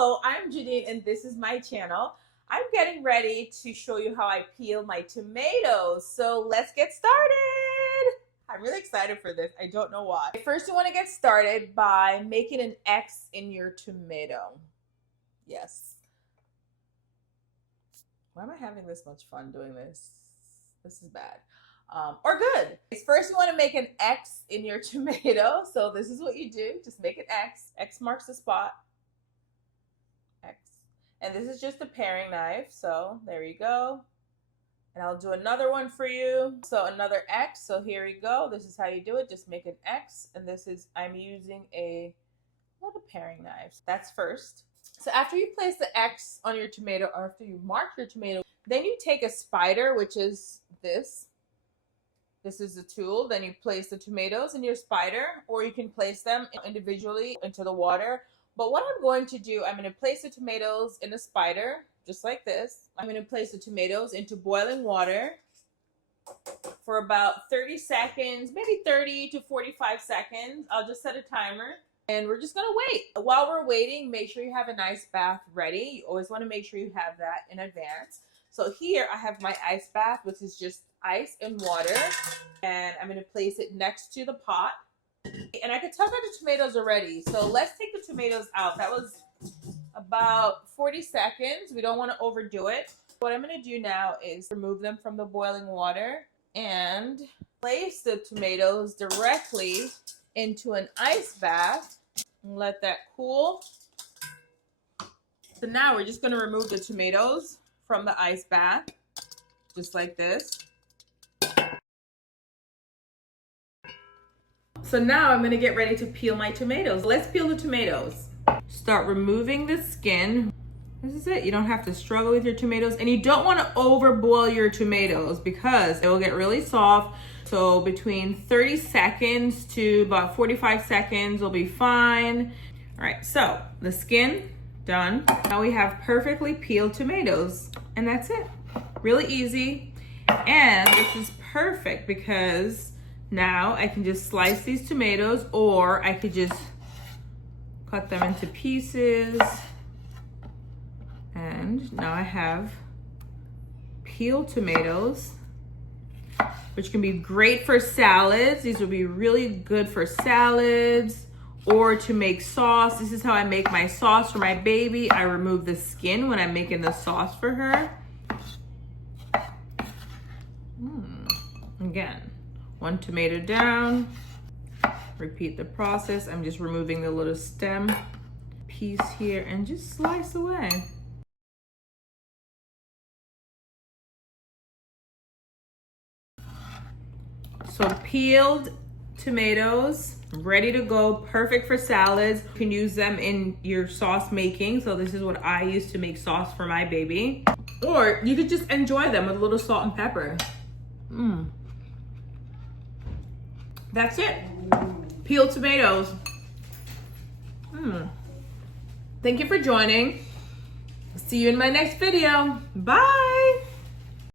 Hello, I'm Janine and this is my channel. I'm getting ready to show you how I peel my tomatoes. So let's get started. I'm really excited for this. I don't know why. First, you want to get started by making an X in your tomato. Yes. Why am I having this much fun doing this? This is bad. Or good. First, you want to make an X in your tomato. So this is what you do. Just make an X. X marks the spot. X. And this is just a paring knife. So there you go. And I'll do another one for you. So another X. So here we go. This is how you do it. Just make an X. And this is, I'm using a paring knife. That's first. So after you place the X on your tomato, or after you mark your tomato, then you take a spider, which is this. This is the tool. Then you place the tomatoes in your spider, or you can place them individually into the water. But what I'm going to do, I'm going to place the tomatoes in a spider, just like this. I'm going to place the tomatoes into boiling water for about 30 seconds, maybe 30 to 45 seconds. I'll just set a timer. And we're just going to wait. While we're waiting, make sure you have an ice bath ready. You always want to make sure you have that in advance. So here I have my ice bath, which is just ice and water. And I'm going to place it next to the pot. And I can tell that the tomatoes are ready. So let's take the tomatoes out. That was about 40 seconds. We don't want to overdo it. What I'm going to do now is remove them from the boiling water and place the tomatoes directly into an ice bath and let that cool. So now we're just going to remove the tomatoes from the ice bath, just like this. So now I'm going to get ready to peel my tomatoes. Let's peel the tomatoes. Start removing the skin. This is it. You don't have to struggle with your tomatoes, and you don't want to overboil your tomatoes because it will get really soft. So between 30 seconds to about 45 seconds will be fine. All right, so the skin done. Now we have perfectly peeled tomatoes, and that's it. Really easy. And this is perfect because now I can just slice these tomatoes, or I could just cut them into pieces. And now I have peeled tomatoes, which can be great for salads. These will be really good for salads or to make sauce. This is how I make my sauce for my baby. I remove the skin when I'm making the sauce for her. Again, one tomato down. Repeat the process. I'm just removing the little stem piece here and just slice away. So peeled tomatoes, ready to go, perfect for salads. You can use them in your sauce making. So this is what I use to make sauce for my baby. Or you could just enjoy them with a little salt and pepper. That's it. Peeled tomatoes. Thank you for joining. See you in my next video. Bye.